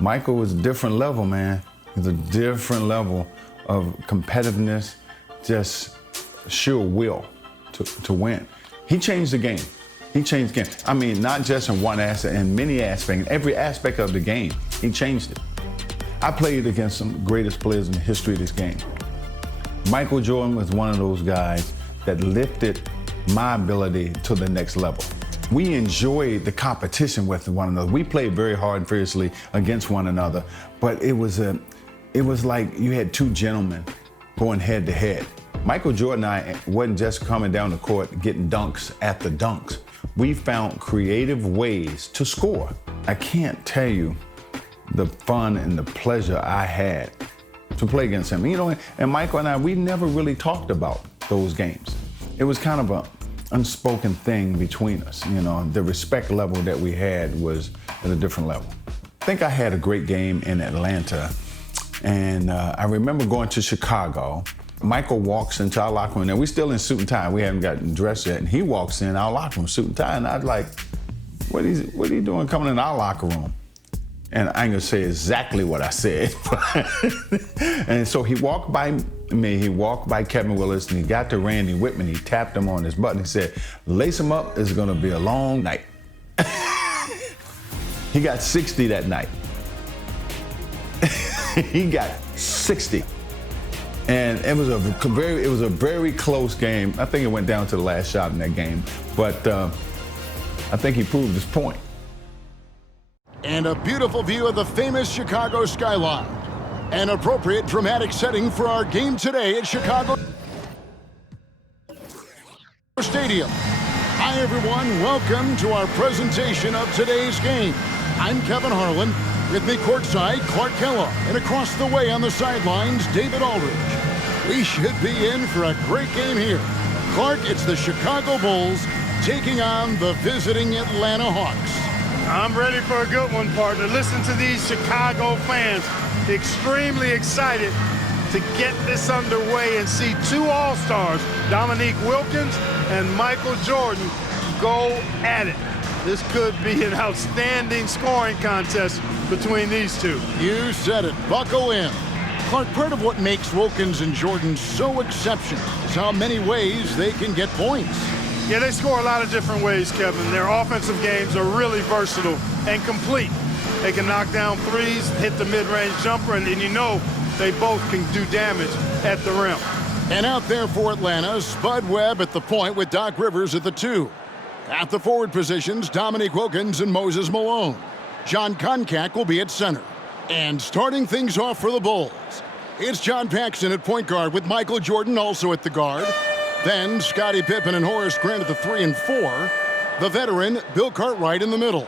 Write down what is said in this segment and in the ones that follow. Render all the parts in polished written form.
Michael was a different level, man. He's a different level of competitiveness, just sheer will to win. He changed the game. He changed the game. I mean, not just in one aspect, in many aspects, in every aspect of the game, he changed it. I played against some of the greatest players in the history of this game. Michael Jordan was one of those guys that lifted my ability to the next level. We enjoyed the competition with one another. We played very hard and fiercely against one another, but it was like you had two gentlemen going head to head. Michael Jordan and I wasn't just coming down the court getting dunks at the dunks. We found creative ways to score. I can't tell you the fun and the pleasure I had to play against him. You know, and Michael and I, we never really talked about those games. It was kind of an unspoken thing between us. You know, the respect level that we had was at a different level. I think I had a great game in Atlanta, and I remember going to Chicago. Michael walks into our locker room, and we're still in suit and tie. We haven't gotten dressed yet, and he walks in our locker room, suit and tie, and I was like, what are you doing coming in our locker room? And I ain't gonna say exactly what I said. And so he walked by me, he walked by Kevin Willis, and he got to Randy Whitman, he tapped him on his butt, and he said, lace him up, it's gonna be a long night. He got 60 that night. He got 60. And it was a very close game. I think it went down to the last shot in that game, but I think he proved his point. And a beautiful view of the famous Chicago skyline. An appropriate dramatic setting for our game today at Chicago Stadium. Hi everyone, welcome to our presentation of today's game. I'm Kevin Harlan. With me courtside, Clark Kellogg. And across the way on the sidelines, David Aldridge. We should be in for a great game here. Clark, it's the Chicago Bulls taking on the visiting Atlanta Hawks. I'm ready for a good one, partner. Listen to these Chicago fans. Extremely excited to get this underway and see two All-Stars, Dominique Wilkins and Michael Jordan, go at it. This could be an outstanding scoring contest between these two. You said it. Buckle in. Clark, part of what makes Wilkins and Jordan so exceptional is how many ways they can get points. Yeah, they score a lot of different ways, Kevin. Their offensive games are really versatile and complete. They can knock down threes, hit the mid-range jumper, and you know they both can do damage at the rim. And out there for Atlanta, Spud Webb at the point with Doc Rivers at the 2. At the forward positions, Dominique Wilkins and Moses Malone. John Koncak will be at center. And starting things off for the Bulls, it's John Paxson at point guard with Michael Jordan also at the guard. Then Scottie Pippen and Horace Grant at the 3 and 4. The veteran, Bill Cartwright, in the middle.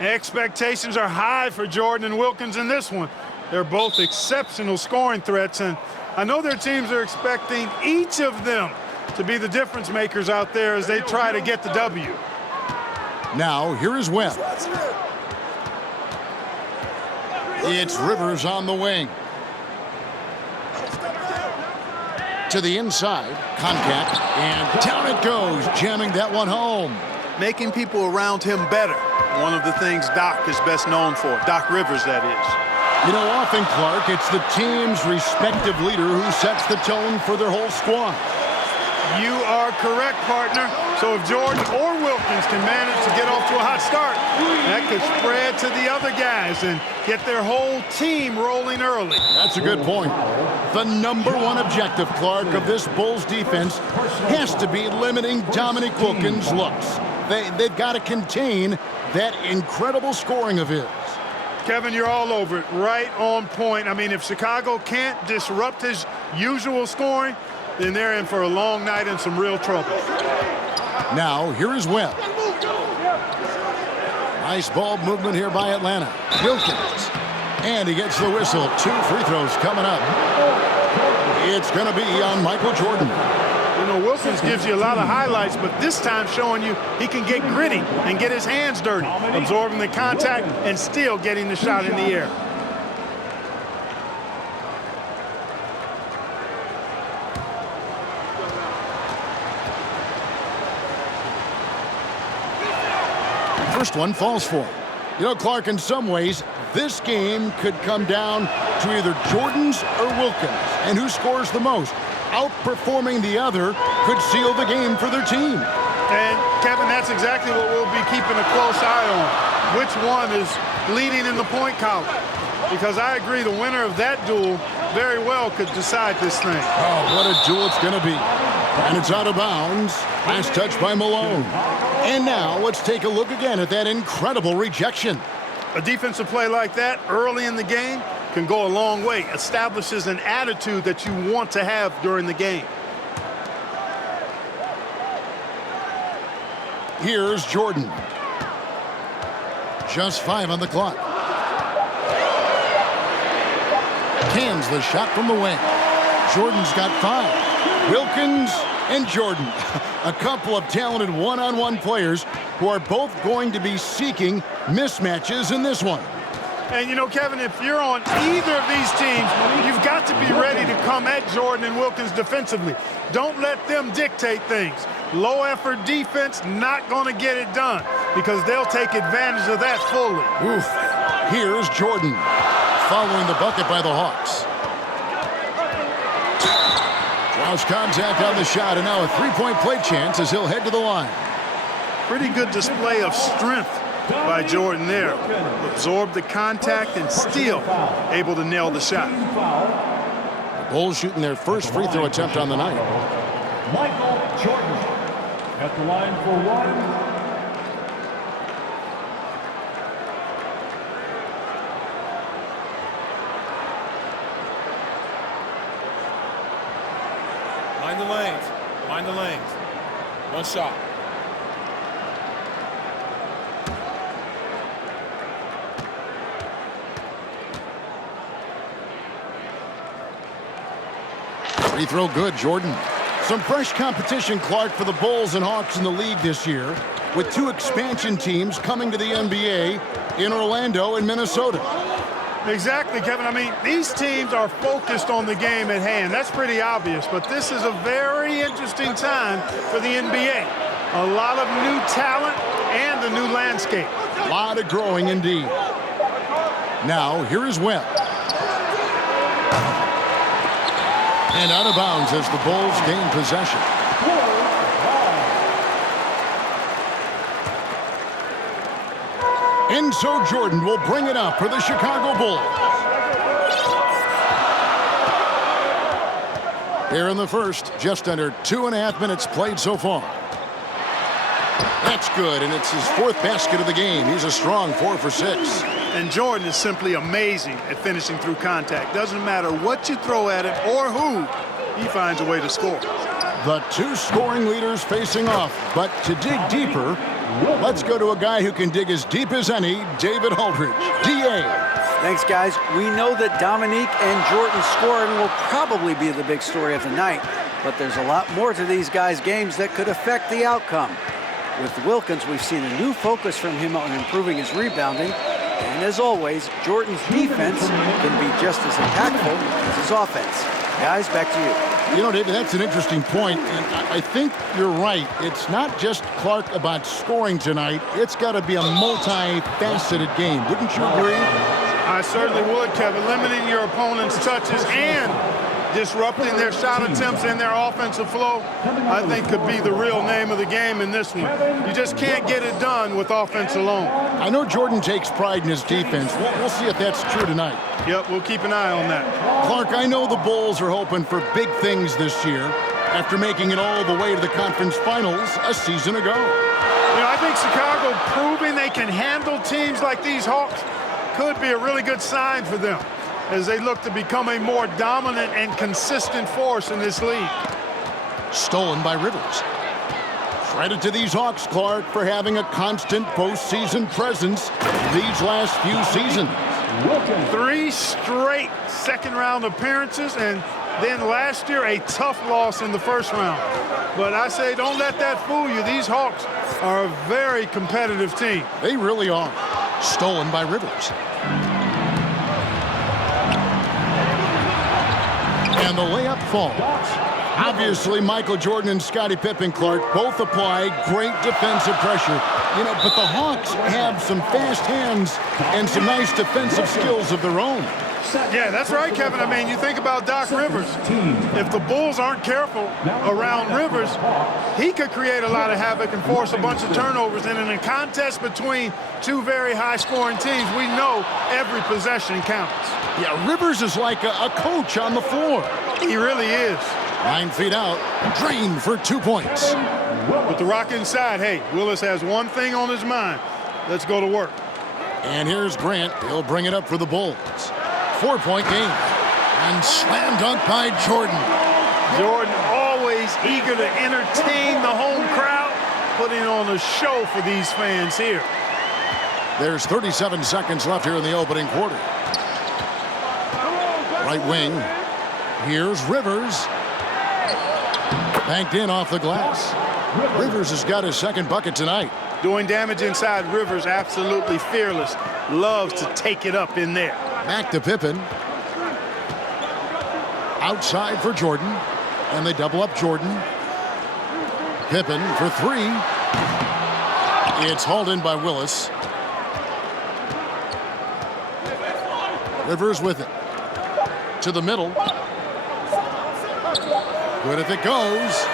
Expectations are high for Jordan and Wilkins in this one. They're both exceptional scoring threats, and I know their teams are expecting each of them to be the difference makers out there as they try to get the W. Now, here is Webb. It's Rivers on the wing. To the inside, Koncak, and down it goes, jamming that one home. Making people around him better. One of the things Doc is best known for. Doc Rivers, that is. You know, often, Clark, it's the team's respective leader who sets the tone for their whole squad. You are correct, partner. So if Jordan or Wilkins can manage to get off to a hot start, that could spread to the other guys and get their whole team rolling early. That's a good point. The #1 objective, Clark, of this Bulls defense has to be limiting Dominique Wilkins' looks. They've got to contain that incredible scoring of his. Kevin, you're all over it. Right on point. I mean, if Chicago can't disrupt his usual scoring, then they're in for a long night and some real trouble. Now, here is Webb. Nice ball movement here by Atlanta. Wilkins. And he gets the whistle. 2 free throws coming up. It's going to be on Michael Jordan. You know, Wilkins gives you a lot of highlights, but this time showing you he can get gritty and get his hands dirty, absorbing the contact and still getting the shot in the air. First one falls for him. You know, Clark, in some ways, this game could come down to either Jordan's or Wilkins. And who scores the most? Outperforming the other could seal the game for their team. And, Kevin, that's exactly what we'll be keeping a close eye on. Which one is leading in the point column? Because I agree the winner of that duel very well could decide this thing. Oh, what a duel it's going to be. And it's out of bounds. Last touch by Malone. And now let's take a look again at that incredible rejection. A defensive play like that early in the game can go a long way. Establishes an attitude that you want to have during the game. Here's Jordan. Just 5 on the clock. Cans the shot from the wing. Jordan's got 5. Wilkins and Jordan. A couple of talented one-on-one players who are both going to be seeking mismatches in this one. And, you know, Kevin, if you're on either of these teams, you've got to be ready to come at Jordan and Wilkins defensively. Don't let them dictate things. Low-effort defense, not going to get it done because they'll take advantage of that fully. Oof. Here's Jordan following the bucket by the Hawks. Draws contact on the shot, and now a three-point play chance as he'll head to the line. Pretty good display of strength by Jordan there. Absorbed the contact and still able to nail the shot. The Bulls shooting their first free throw attempt on the night. Michael Jordan at the line for one. Mind the lanes. Mind the lanes. One shot. Free throw good, Jordan. Some fresh competition, Clark, for the Bulls and Hawks in the league this year, with 2 expansion teams coming to the NBA in Orlando and Minnesota. Exactly, Kevin. I mean, these teams are focused on the game at hand. That's pretty obvious, but this is a very interesting time for the NBA. A lot of new talent and a new landscape. A lot of growing indeed. Now, here is Webb. And out of bounds as the Bulls gain possession. And so Jordan will bring it up for the Chicago Bulls. Here in the first, just under 2.5 minutes played so far. That's good, and it's his 4th basket of the game. He's a strong 4 for 6. And Jordan is simply amazing at finishing through contact. Doesn't matter what you throw at him or who, he finds a way to score. The 2 scoring leaders facing off. But to dig deeper, let's go to a guy who can dig as deep as any, David Aldridge. D.A. Thanks, guys. We know that Dominique and Jordan scoring will probably be the big story of the night, but there's a lot more to these guys' games that could affect the outcome. With Wilkins, we've seen a new focus from him on improving his rebounding, and as always, Jordan's defense can be just as impactful as his offense. Guys, back to you. You know, David, that's an interesting point, and I think you're right. It's not just Clark about scoring tonight. It's got to be a multi-faceted game. Wouldn't you agree? I certainly would, Kevin. Limiting your opponent's touches and disrupting their shot attempts and their offensive flow, I think could be the real name of the game in this one. You just can't get it done with offense alone. I know Jordan takes pride in his defense. We'll see if that's true tonight. Yep, we'll keep an eye on that. Clark, I know the Bulls are hoping for big things this year after making it all the way to the conference finals a season ago. You know, I think Chicago proving they can handle teams like these Hawks could be a really good sign for them as they look to become a more dominant and consistent force in this league. Stolen by Rivers. Credit to these Hawks, Clark, for having a constant postseason presence these last few seasons. 3 straight second-round appearances, and then last year a tough loss in the first round. But I say don't let that fool you. These Hawks are a very competitive team. They really are. Stolen by Rivers. And the layup falls. Obviously, Michael Jordan and Scottie Pippen, Clark, both apply great defensive pressure. You know, but the Hawks have some fast hands and some nice defensive skills of their own. Yeah, that's right, Kevin. I mean, you think about Doc Rivers. If the Bulls aren't careful around Rivers, he could create a lot of havoc and force a bunch of turnovers. And in a contest between two very high-scoring teams, we know every possession counts. Yeah, Rivers is like a coach on the floor. He really is. 9 feet out, drained for 2 points. With the rock inside, hey, Willis has one thing on his mind. Let's go to work. And here's Grant. He'll bring it up for the Bulls. 4-point game. And slam dunk by Jordan. Jordan always eager to entertain the home crowd, putting on a show for these fans here. There's 37 seconds left here in the opening quarter. Right wing. Here's Rivers. Banked in off the glass. Rivers has got his second bucket tonight. Doing damage inside. Rivers absolutely fearless. Loves to take it up in there. Back to Pippen. Outside for Jordan. And they double up Jordan. Pippen for 3. It's hauled in by Willis. Rivers with it. To the middle. Good if it goes.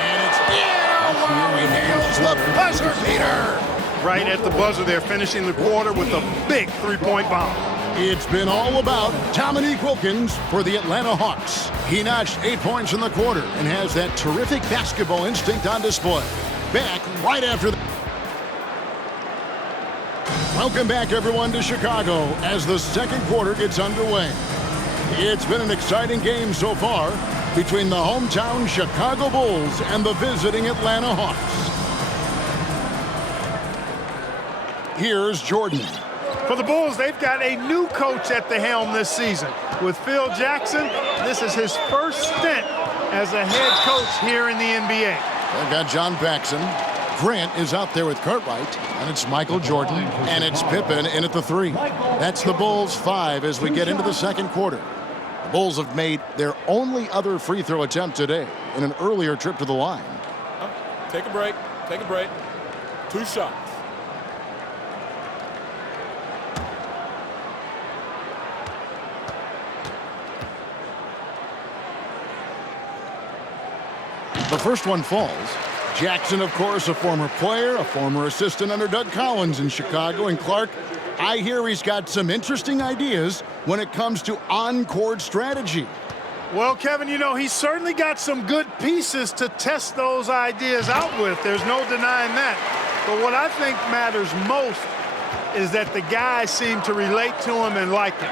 And it's in. Oh, he nails the buzzer beater. Right at the buzzer there, finishing the quarter with a big three-point bomb. It's been all about Dominique Wilkins for the Atlanta Hawks. He notched 8 points in the quarter and has that terrific basketball instinct on display. Back right after that. Welcome back, everyone, to Chicago as the second quarter gets underway. It's been an exciting game so far between the hometown Chicago Bulls and the visiting Atlanta Hawks. Here's Jordan. For the Bulls, they've got a new coach at the helm this season. With Phil Jackson, this is his first stint as a head coach here in the NBA. They've got John Paxson. Grant is out there with Cartwright, and it's Michael Jordan, and it's Pippen in at the 3. That's the Bulls' 5 as we get into the second quarter. The Bulls have made their only other free throw attempt today in an earlier trip to the line. Take a break. Take a break. 2 shots. The first one falls. Jackson, of course, a former player, a former assistant under Doug Collins in Chicago. And Clark, I hear he's got some interesting ideas when it comes to on-court strategy. Well, Kevin, you know, he's certainly got some good pieces to test those ideas out with. There's no denying that. But what I think matters most is that the guys seem to relate to him and like him.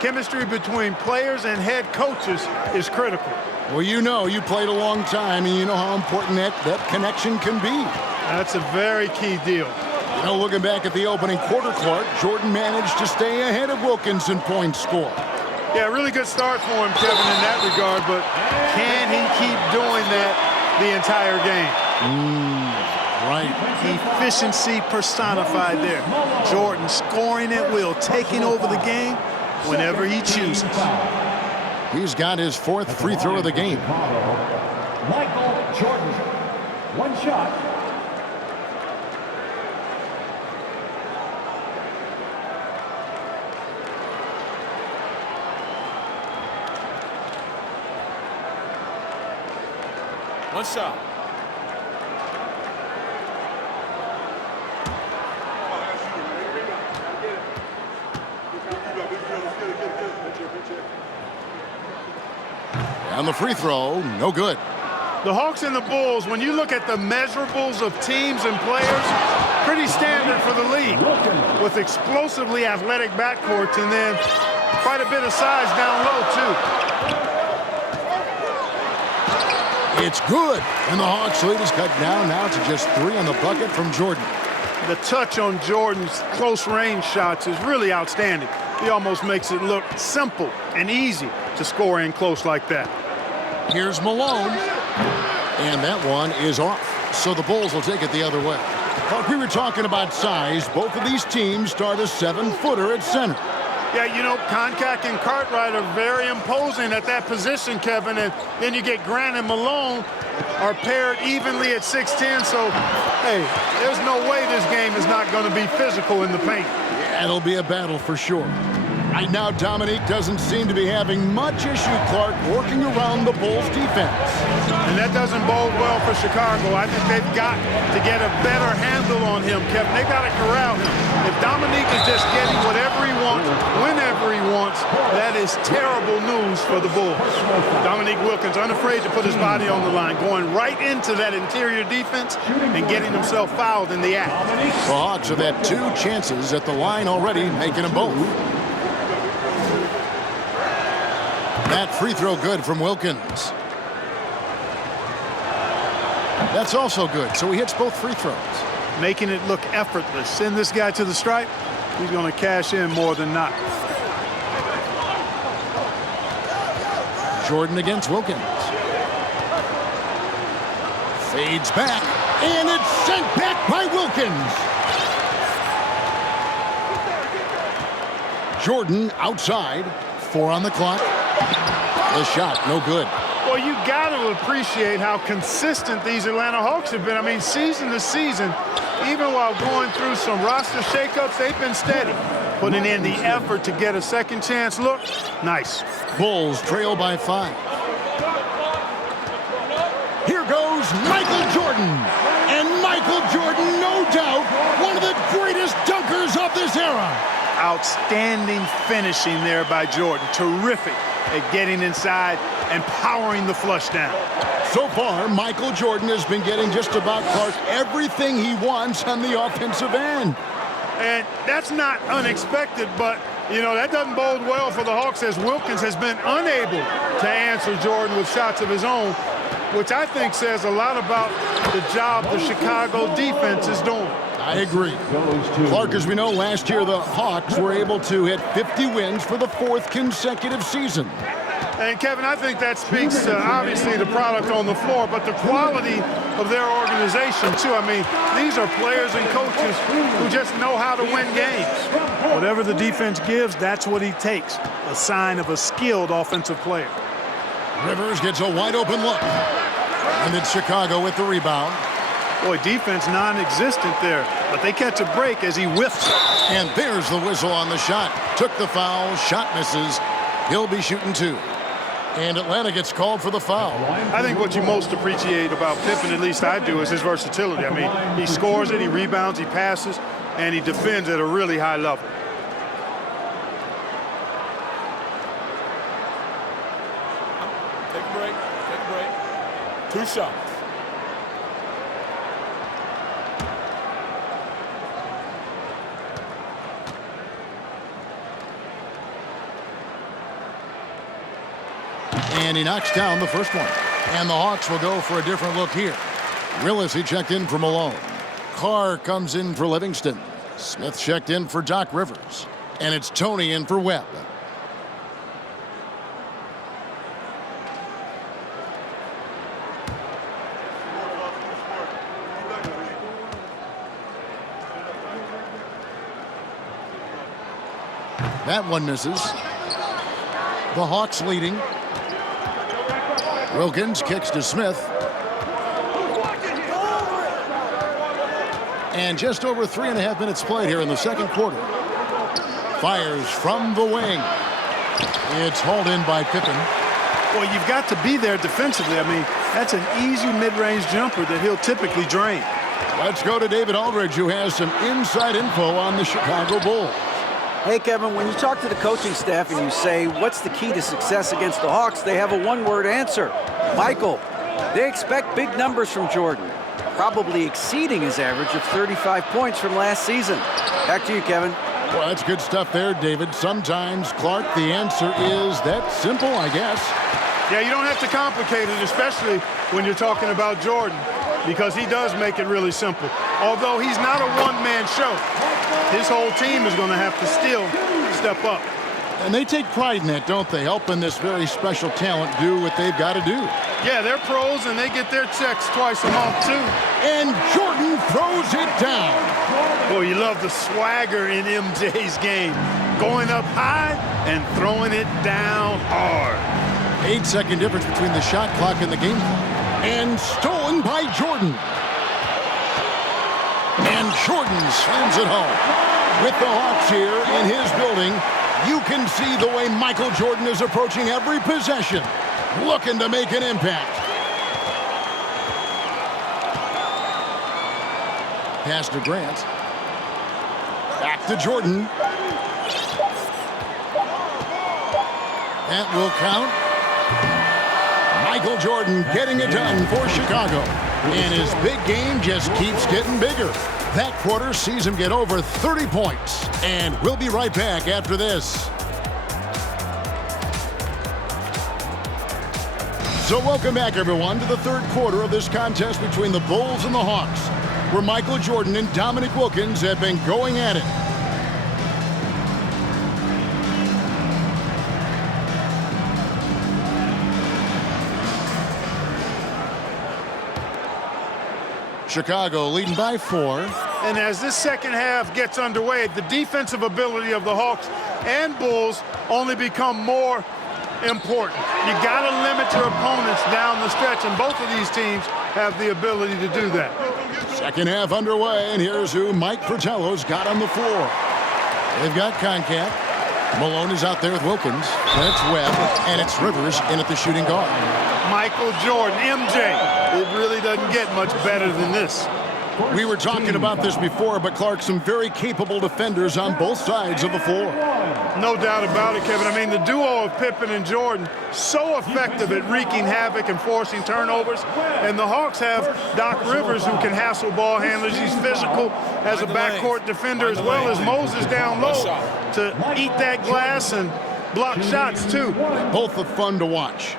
Chemistry between players and head coaches is critical. Well, you know, you played a long time, and you know how important that connection can be. That's a very key deal. You know, looking back at the opening quarter, Clark, Jordan managed to stay ahead of Wilkins in points scored. Yeah, really good start for him, Kevin, in that regard, but can he keep doing that the entire game? Right. Efficiency personified there. Jordan scoring at will, taking over the game whenever he chooses. He's got his 4th free throw of the game. Michael Jordan. 1 shot. One shot. And the free throw, no good. The Hawks and the Bulls, when you look at the measurables of teams and players, pretty standard for the league, with explosively athletic backcourts and then quite a bit of size down low, too. It's good. And the Hawks lead is cut down now to just 3 on the bucket from Jordan. The touch on Jordan's close-range shots is really outstanding. He almost makes it look simple and easy to score in close like that. Here's Malone. And that one is off. So the Bulls will take it the other way. But we were talking about size. Both of these teams start a 7-footer at center. Yeah, you know, Koncak and Cartwright are very imposing at that position, Kevin, and then you get Grant and Malone are paired evenly at 6'10", so, hey, there's no way this game is not going to be physical in the paint. Yeah, it'll be a battle for sure. Right now, Dominique doesn't seem to be having much issue, Clark, working around the Bulls' defense. And that doesn't bode well for Chicago. I think they've got to get a better handle on him, Kevin. They got to corral him. If Dominique is just getting whatever he wants, whenever he wants, that is terrible news for the Bulls. Dominique Wilkins, unafraid to put his body on the line, going right into that interior defense and getting himself fouled in the act. The Hawks have had 2 chances at the line already, making them both. That free throw good from Wilkins. That's also good, so he hits both free throws. Making it look effortless. Send this guy to the stripe, he's going to cash in more than not. Jordan against Wilkins. Fades back, and it's sent back by Wilkins. Jordan outside, 4 on the clock. The shot, no good. Well, you got to appreciate how consistent these Atlanta Hawks have been. I mean, season to season, even while going through some roster shakeups, they've been steady, putting in the effort to get a second chance look. Nice. Bulls trail by 5. Here goes Michael Jordan. And Michael Jordan, no doubt, one of the greatest dunkers of this era. Outstanding finishing there by Jordan. Terrific at getting inside and powering the flush down. So far, Michael Jordan has been getting just about Clark everything he wants on the offensive end. And that's not unexpected, but, you know, that doesn't bode well for the Hawks as Wilkins has been unable to answer Jordan with shots of his own, which I think says a lot about the job the Chicago defense is doing. I agree. Clark, as we know, last year the Hawks were able to hit 50 wins for the 4th consecutive season. And, Kevin, I think that speaks to, obviously, the product on the floor, but the quality of their organization, too. I mean, these are players and coaches who just know how to win games. Whatever the defense gives, that's what he takes, a sign of a skilled offensive player. Rivers gets a wide-open look. And it's Chicago with the rebound. Boy, defense non-existent there, but they catch a break as he whiffs. And there's the whistle on the shot. Took the foul, shot misses. He'll be shooting 2. And Atlanta gets called for the foul. I think what you most appreciate about Pippen, at least I do, is his versatility. I mean, he scores it, he rebounds, he passes, and he defends at a really high level. Take a break. Take a break. 2 shots. And he knocks down the first one. And the Hawks will go for a different look here. Willis, he checked in for Malone. Carr comes in for Livingston. Smith checked in for Doc Rivers. And it's Tony in for Webb. That one misses. The Hawks leading. Wilkins kicks to Smith. And just over 3.5 minutes played here in the second quarter. Fires from the wing. It's hauled in by Pippen. Well, you've got to be there defensively. I mean, that's an easy mid-range jumper that he'll typically drain. Let's go to David Aldridge, who has some inside info on the Chicago Bulls. Hey, Kevin, when you talk to the coaching staff and you say, what's the key to success against the Hawks, they have a one-word answer. Michael. They expect big numbers from Jordan, probably exceeding his average of 35 points from last season. Back to you, Kevin. Well, that's good stuff there, David. Sometimes, Clark, the answer is that simple, I guess. Yeah, you don't have to complicate it, especially when you're talking about Jordan, because he does make it really simple. Although he's not a one-man show, his whole team is going to have to still step up. And they take pride in that, don't they? Helping this very special talent do what they've got to do. Yeah, they're pros, and they get their checks twice a month, too. And Jordan throws it down. Boy, you love the swagger in MJ's game. going up high and throwing it down hard. 8-second difference between the shot clock and the game clock. And stolen by Jordan. And Jordan slams it home. With the Hawks here in his building, you can see the way Michael Jordan is approaching every possession, looking to make an impact. Pass to Grant. Back to Jordan. That will count. Michael Jordan getting it done for Chicago. And his big game just keeps getting bigger. That quarter sees him get over 30 points. And we'll be right back after this. So welcome back, everyone, to the third quarter of this contest between the Bulls and the Hawks, where Michael Jordan and Dominique Wilkins have been going at it. Chicago leading by 4. And as this second half gets underway, the defensive ability of the Hawks and Bulls only become more important. You got to limit your opponents down the stretch, and both of these teams have the ability to do that. Second half underway, and here's who Mike Fratello's got on the floor. They've got Concat. Malone is out there with Wilkins. That's Webb, and it's Rivers in at the shooting guard. Michael Jordan, MJ. It really doesn't get much better than this. We were talking about this before, but Clark, some very capable defenders on both sides of the floor. No doubt about it, Kevin. I mean, the duo of Pippen and Jordan, so effective at wreaking havoc and forcing turnovers. And the Hawks have Doc Rivers, who can hassle ball handlers. He's physical as a backcourt defender, as well as Moses down low to eat that glass and block shots, too. Both are fun to watch.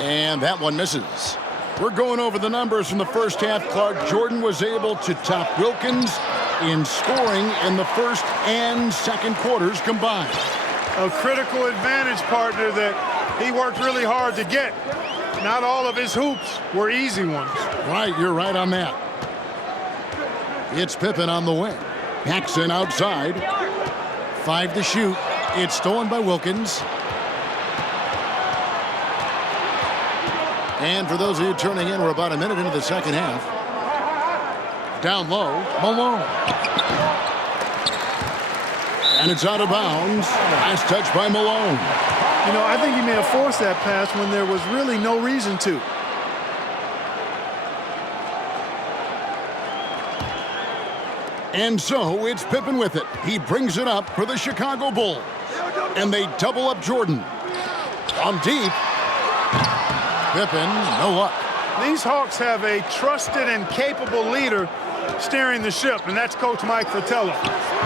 And that one misses. We're going over the numbers from the first half. Clark, Jordan was able to top Wilkins in scoring in the first and second quarters combined. A critical advantage partner that he worked really hard to get. Not all of his hoops were easy ones. Right, you're right on that. It's Pippen on the wing. Paxson outside. 5 to shoot. It's stolen by Wilkins. And for those of you turning in, we're about a minute into the second half. Down low, Malone. And it's out of bounds. Last touch by Malone. You know, I think he may have forced that pass when there was really no reason to. And so it's Pippen with it. He brings it up for the Chicago Bulls. And they double up Jordan. On deep. Pippen, no luck. These Hawks have a trusted and capable leader steering the ship, and that's Coach Mike Fratello.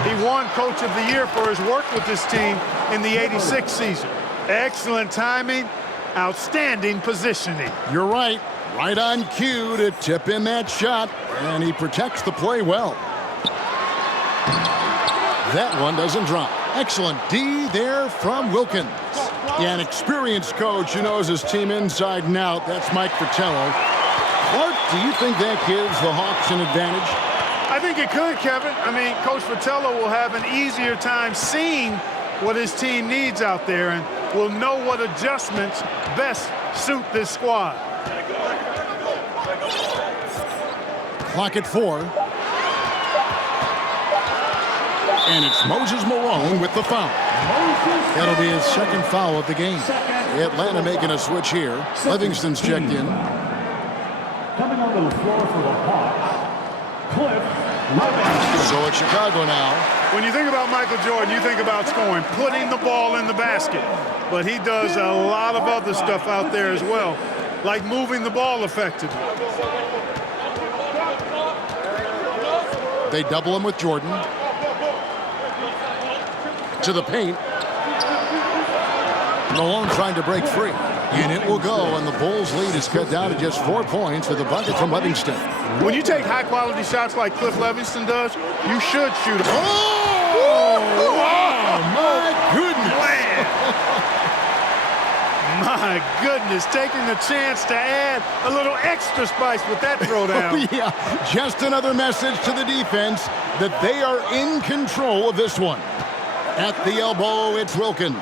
He won Coach of the Year for his work with this team in the '86 season. Excellent timing, outstanding positioning. You're right. Right on cue to tip in that shot, and he protects the play well. That one doesn't drop. Excellent D there from Wilkins. Yeah, an experienced coach who knows his team inside and out. That's Mike Fratello. Clark, do you think that gives the Hawks an advantage? I think it could, Kevin. I mean, Coach Fratello will have an easier time seeing what his team needs out there and will know what adjustments best suit this squad. Clock at 4. And it's Moses Malone with the foul. That'll be his second foul of the game. Atlanta making a switch here. Livingston's checked in. Coming onto the floor for the Hawks, Cliff Livingston. So it's Chicago now. When you think about Michael Jordan, you think about scoring, putting the ball in the basket. But he does a lot of other stuff out there as well, like moving the ball effectively. They double him with Jordan. To the paint. Malone trying to break free. And it will go, and the Bulls' lead is cut down to just 4 points with a bucket from Livingston. When you take high-quality shots like Cliff Livingston does, you should shoot them. Oh, my goodness. My goodness, taking the chance to add a little extra spice with that throwdown. Oh, yeah, just another message to the defense that they are in control of this one. At the elbow, it's Wilkins.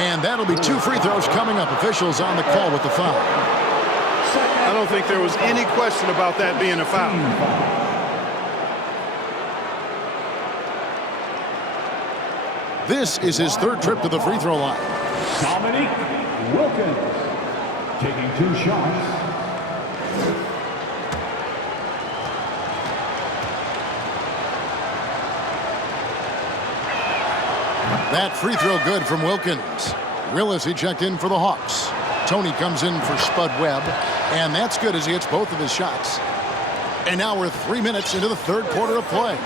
And that'll be 2 free throws coming up. Officials on the call with the foul. I don't think there was any question about that being a foul. This is his 3rd trip to the free throw line. Dominique Wilkins taking 2 shots. That free throw good from Wilkins. Reale, he checked in for the Hawks. Tony comes in for Spud Webb, and that's good as he hits both of his shots. And now we're 3 minutes into the 3rd quarter of play.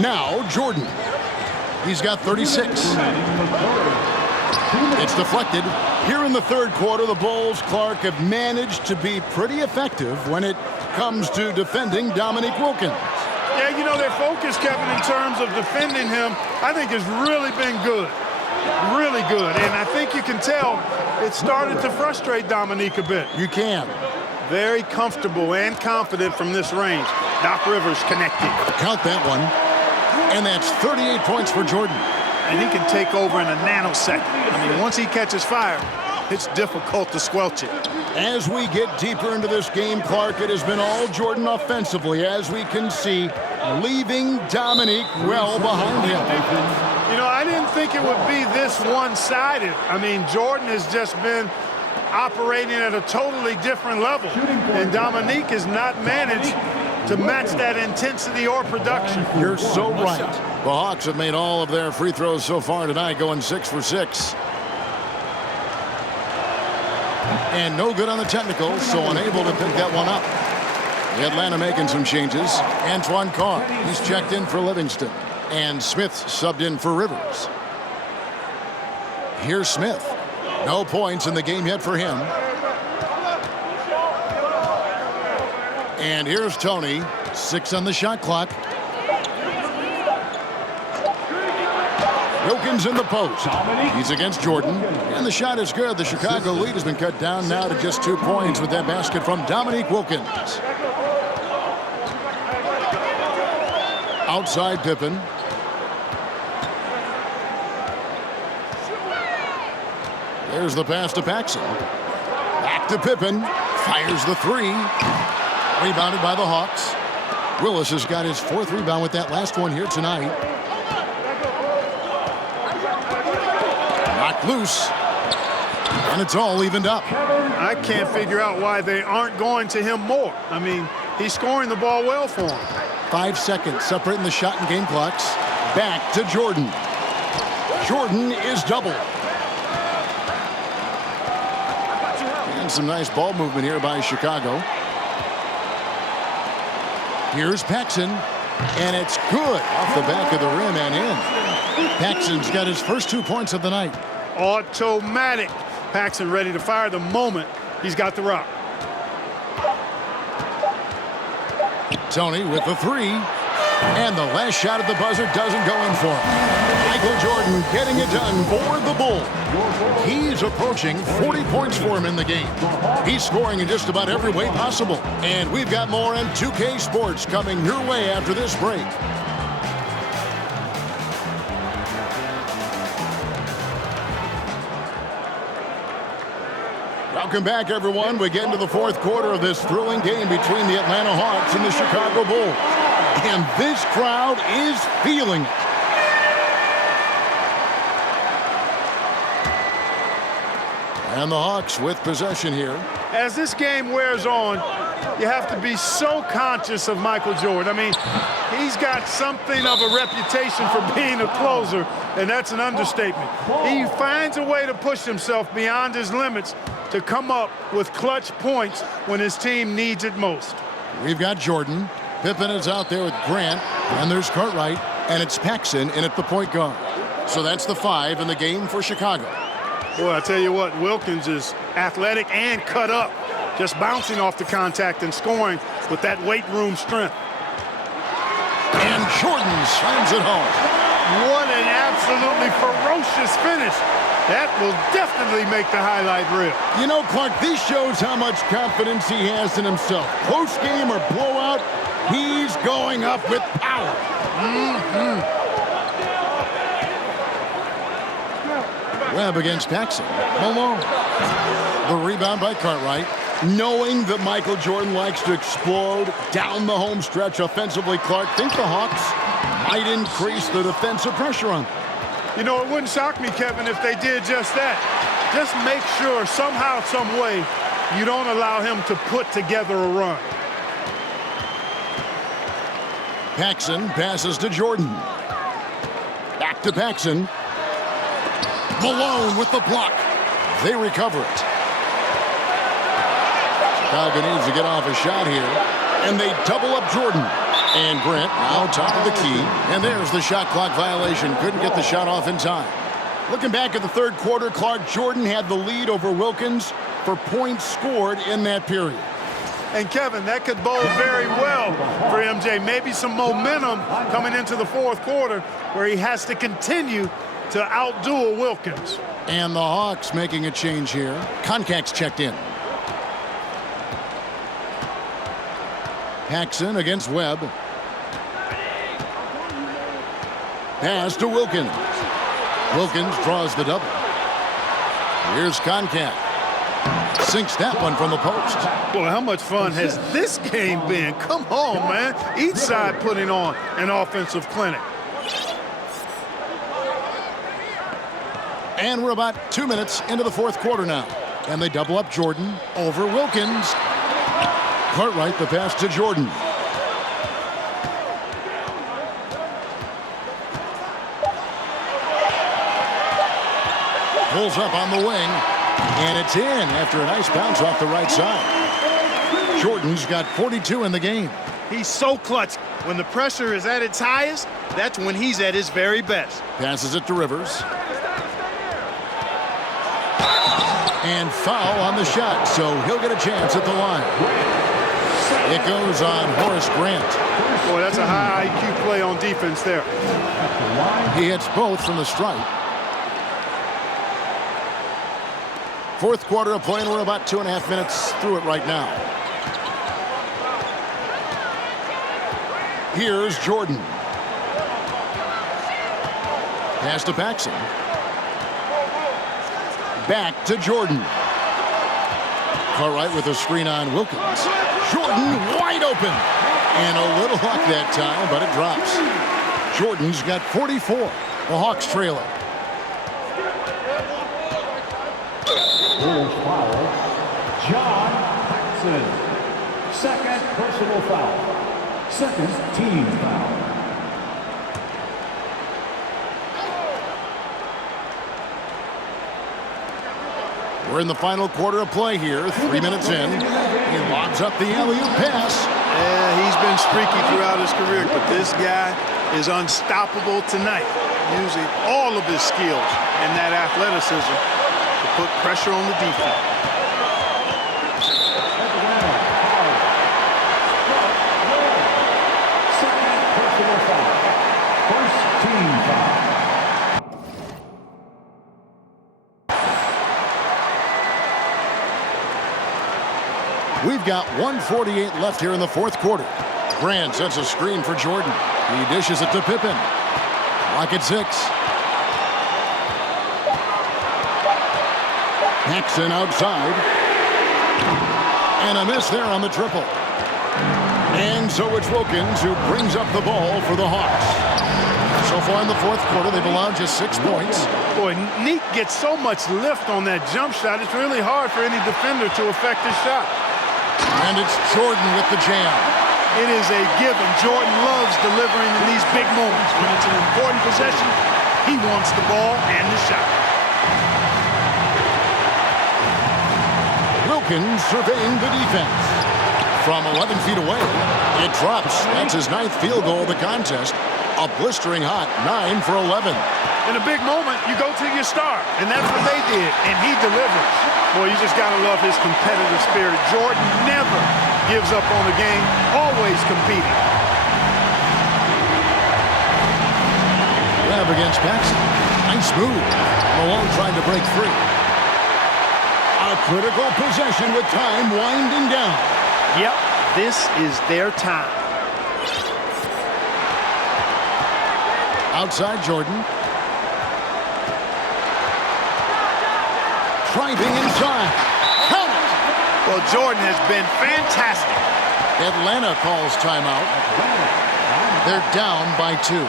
Now Jordan. He's got 36. It's deflected. Here in the 3rd quarter, the Bulls, Clark, have managed to be pretty effective when it comes to defending Dominique Wilkins. Yeah, you know, their focus, Kevin, in terms of defending him, I think has really been good. Really good. And I think you can tell it started to frustrate Dominique a bit. You can. Very comfortable and confident from this range. Doc Rivers connecting. Count that one. And that's 38 points for Jordan. And he can take over in a nanosecond. I mean, once he catches fire, it's difficult to squelch it. As we get deeper into this game, Clark, it has been all Jordan offensively, as we can see, leaving Dominique well behind him. You know, I didn't think it would be this one-sided. I mean, Jordan has just been operating at a totally different level, and Dominique has not managed to match that intensity or production. You're so right. The Hawks have made all of their free throws so far tonight, going 6 for 6. And no good on the technical, so unable to pick that one up. The Atlanta making some changes. Antoine Carr, he's checked in for Livingston. And Smith subbed in for Rivers. Here's Smith. No points in the game yet for him. And here's Tony. 6 on the shot clock. Wilkins in the post. He's against Jordan. And the shot is good. The Chicago lead has been cut down now to just 2 points with that basket from Dominique Wilkins. Outside Pippen. There's the pass to Paxson. Back to Pippen. Fires the 3. Rebounded by the Hawks. Willis has got his 4th rebound with that last one here tonight. Knocked loose. And it's all evened up. I can't figure out why they aren't going to him more. I mean, he's scoring the ball well for him. 5 seconds separating the shot and game clocks. Back to Jordan. Jordan is doubled. And some nice ball movement here by Chicago. Here's Paxson. And it's good off the back of the rim and in. Paxson's got his first 2 points of the night. Automatic. Paxson ready to fire the moment he's got the rock. Tony with the 3. And the last shot at the buzzer doesn't go in for him. Michael Jordan getting it done for the Bulls. He's approaching 40 points for him in the game. He's scoring in just about every way possible. And we've got more on 2K Sports coming your way after this break. Welcome back, everyone. We get into the 4th quarter of this thrilling game between the Atlanta Hawks and the Chicago Bulls. And this crowd is feeling it. And the Hawks with possession here. As this game wears on, you have to be so conscious of Michael Jordan. I mean, he's got something of a reputation for being a closer, and that's an understatement. He finds a way to push himself beyond his limits to come up with clutch points when his team needs it most. We've got Jordan. Pippen is out there with Grant, and there's Cartwright, and it's Paxson in at the point guard. So that's the 5 in the game for Chicago. Boy, I tell you what, Wilkins is athletic and cut up, just bouncing off the contact and scoring with that weight room strength. And Jordan slams it home. What an absolutely ferocious finish. That will definitely make the highlight reel. You know, Clark, this shows how much confidence he has in himself. Close game or blowout, he's going up with power. Webb against Paxson. Malone. The rebound by Cartwright. Knowing that Michael Jordan likes to explode down the home stretch offensively, Clark, think the Hawks might increase the defensive pressure on them. You know, it wouldn't shock me, Kevin, if they did just that. Just make sure somehow, some way, you don't allow him to put together a run. Paxson passes to Jordan. Back to Paxson. Malone with the block. They recover it. Chicago needs to get off a shot here. And they double up Jordan. And Grant now top of the key. And there's the shot clock violation. Couldn't get the shot off in time. Looking back at the third quarter, Clark, Jordan had the lead over Wilkins for points scored in that period. And Kevin, that could bode very well for MJ. Maybe some momentum coming into the fourth quarter where he has to continue to outduel Wilkins. And the Hawks making a change here. Koncak's checked in. Paxson against Webb. Pass to Wilkins. Wilkins draws the double. Here's Koncak. Sinks that one from the post. Boy, how much fun has this game been? Come on, man. Each side putting on an offensive clinic. And we're about 2 minutes into the fourth quarter now. And they double up Jordan over Wilkins. Cartwright the pass to Jordan. Pulls up on the wing. And it's in after a nice bounce off the right side. Jordan's got 42 in the game. He's so clutch. When the pressure is at its highest, that's when he's at his very best. Passes it to Rivers. And foul on the shot, so he'll get a chance at the line. It goes on Horace Grant. Boy, that's a high IQ play on defense there. He hits both from the stripe. Fourth quarter of play, and we're about 2.5 minutes through it right now. Here's Jordan. Pass to Paxson. Back to Jordan. Cartwright with a screen on Wilkins. Jordan wide open. And a little luck that time, but it drops. Jordan's got 44. The Hawks trail it. Fourth foul, John Paxson. Second personal foul. Second team foul. We're in the final quarter of play here. 3 minutes in. He lobs up the alley-oop pass. Yeah, he's been streaky throughout his career, but this guy is unstoppable tonight, using all of his skills and that athleticism to put pressure on the defense. Second personal foul. First team foul. We've got 1:48 left here in the fourth quarter. Grant sets a screen for Jordan. He dishes it to Pippen. Clock at 6. Paxson outside. And a miss there on the triple. And so it's Wilkins who brings up the ball for the Hawks. So far in the fourth quarter, they've allowed just 6 points. Boy, Neek gets so much lift on that jump shot. It's really hard for any defender to affect his shot. And it's Jordan with the jam. It is a given. Jordan loves delivering in these big moments. When it's an important possession, he wants the ball and the shot. Wilkins surveying the defense. From 11 feet away, it drops. That's his 9th field goal of the contest. A blistering hot 9 for 11. In a big moment, you go to your star, and that's what they did, and he delivers. Boy, you just got to love his competitive spirit. Jordan never gives up on the game, always competing. Webb against Paxson. Nice move. Malone trying to break free. A critical possession with time winding down. Yep, this is their time. Outside Jordan. Driving inside. Count it. Well, Jordan has been fantastic. Atlanta calls timeout. They're down by 2.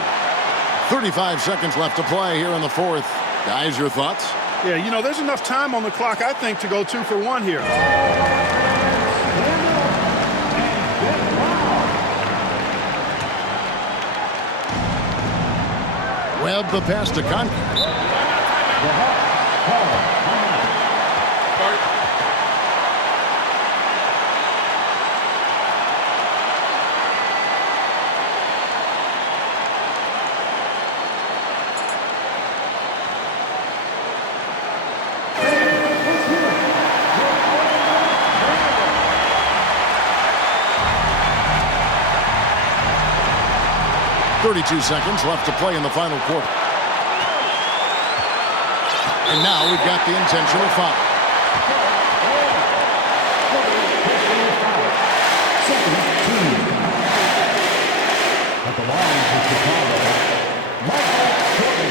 35 seconds left to play here in the fourth. Guys, your thoughts? Yeah, you know, there's enough time on the clock, I think, to go 2 for 1 here. Webb the pass to Concat. 32 seconds left to play in the final quarter. And now we've got the intentional foul. At the line for Chicago, Michael Jordan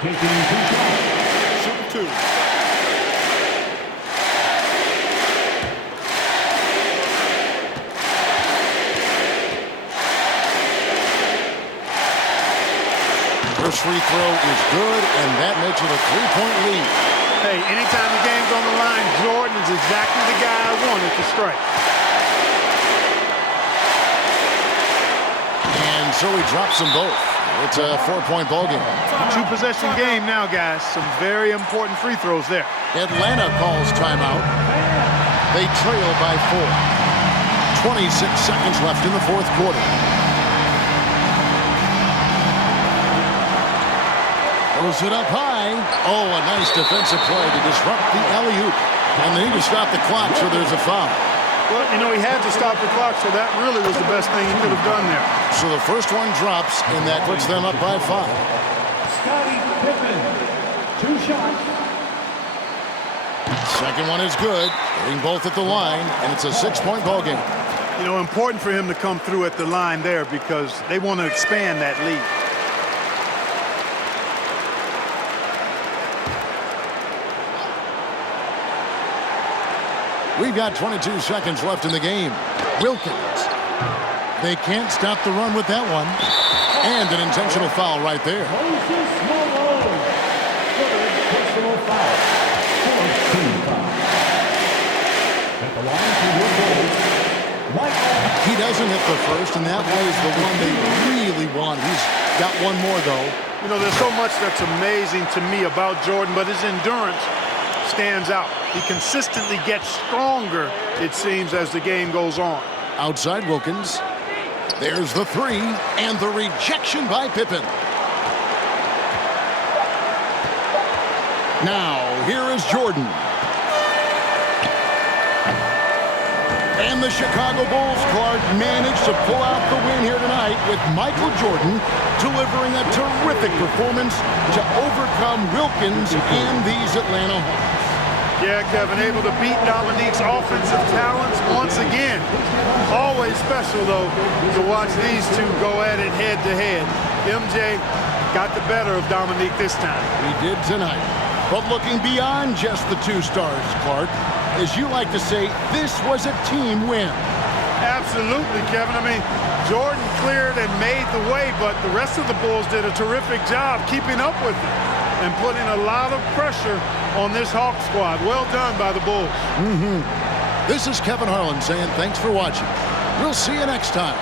taking 2 shots. Shoot 2. First free throw is good, and that makes it a 3-point lead. Hey, anytime the game's on the line, Jordan is exactly the guy I wanted to strike. And so he drops them both. It's a 4-point ball game. 2-possession game now, guys. Some very important free throws there. Atlanta calls timeout. They trail by 4. 26 seconds left in the fourth quarter. Throws it up high. Oh, a nice defensive play to disrupt the alley-oop. And they need to stop the clock, so there's a foul. Well, you know, he had to stop the clock, so that really was the best thing he could have done there. So the first one drops, and that puts them up by 5. Scottie Pippen, 2 shots. Second one is good. Hitting both at the line, and it's a 6-point ball game. You know, important for him to come through at the line there because they want to expand that lead. We've got 22 seconds left in the game. Wilkins. They can't stop the run with that one. And an intentional foul right there. Moses Malone, third personal foul. Fourth team foul. At the line for your goal, Michael. He doesn't hit the first, and that was the one they really want. He's got one more, though. You know, there's so much that's amazing to me about Jordan, but his endurance stands out. He consistently gets stronger, it seems, as the game goes on. Outside Wilkins. There's the 3, and the rejection by Pippen. Now, here is Jordan. And the Chicago Bulls, Clark, managed to pull out the win here tonight with Michael Jordan delivering a terrific performance to overcome Wilkins and these Atlanta Hawks. Yeah, Kevin, able to beat Dominique's offensive talents once again. Always special, though, to watch these two go at it head-to-head. MJ got the better of Dominique this time. He did tonight. But looking beyond just the 2 stars, Clark, as you like to say, this was a team win. Absolutely, Kevin. I mean, Jordan cleared and made the way, but the rest of the Bulls did a terrific job keeping up with it and putting a lot of pressure on this Hawk squad. Well done by the Bulls. This is Kevin Harlan saying thanks for watching. We'll see you next time.